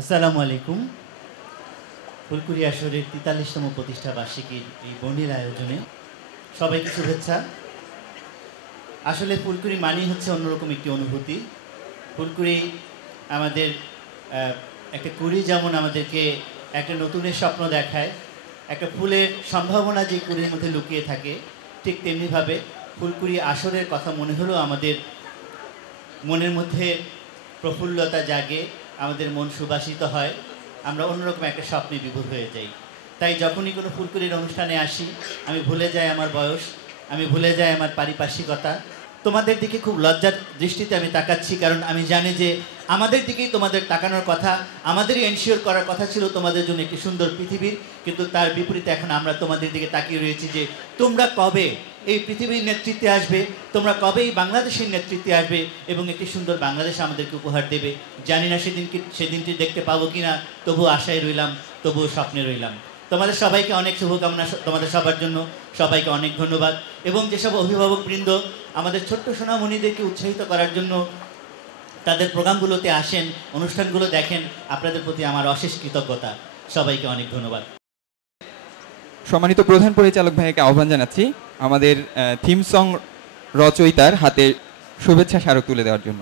আসসালামু আলাইকুম। ফুলকুড়ি আসরের তেতাল্লিশতম প্রতিষ্ঠা বার্ষিকীর এই বর্ণিল আয়োজনে সবাইকে শুভেচ্ছা। আসলে ফুলকুড়ি মানেই হচ্ছে অন্যরকম একটি অনুভূতি। ফুলকুড়ি আমাদের একটা কুড়ি যেমন আমাদেরকে একটা নতুনের স্বপ্ন দেখায়, একটা ফুলের সম্ভাবনা যে কুড়ির মধ্যে লুকিয়ে থাকে, ঠিক তেমনিভাবে ফুলকুড়ি আসরের কথা মনে হলো আমাদের মনের মধ্যে প্রফুল্লতা জাগে আমাদের মন সুবাসিত হয়, আমরা অন্যরকম একটা স্বপ্নে বিভোর হয়ে যাই। তাই যখনই কোনো ফুলকুরির অনুষ্ঠানে আসি, আমি ভুলে যাই আমার বয়স, আমি ভুলে যাই আমার পারিপার্শ্বিকতা। তোমাদের দিকে খুব লজ্জার দৃষ্টিতে আমি তাকাচ্ছি, কারণ আমি জানি যে আমাদের দিকেই তোমাদের তাকানোর কথা, আমাদেরই এনশিওর করার কথা ছিল তোমাদের জন্য একটি সুন্দর পৃথিবীর, কিন্তু তার বিপরীতে এখন আমরা তোমাদের দিকে তাকিয়ে রয়েছি যে তোমরা কবে এই পৃথিবীর নেতৃত্বে আসবে, তোমরা কবেই বাংলাদেশের নেতৃত্বে আসবে এবং একটি সুন্দর বাংলাদেশ আমাদেরকে উপহার দেবে? জানি না সেদিন কি, সেদিনটি দেখতে পাবো কিনা তবু আশায় রইলাম, তবুও স্বপ্নে রইলাম। তোমাদের সবাইকে অনেক শুভকামনা তোমাদের সবার জন্য সবাইকে অনেক ধন্যবাদ। এবং যেসব অভিভাবকবৃন্দ আমাদের ছোট্ট সোনামণিদেরকে উৎসাহিত করার জন্য তাদের প্রোগ্রামগুলোতে আসেন, অনুষ্ঠানগুলো দেখেন, আপনাদের প্রতি আমার অশেষ কৃতজ্ঞতা। সবাইকে অনেক ধন্যবাদ। সম্মানিত প্রধান পরিচালক ভাইকে আহ্বান জানাচ্ছি আমাদের থিম সং রচয়িতার হাতে শুভেচ্ছা স্মারক তুলে দেওয়ার জন্য।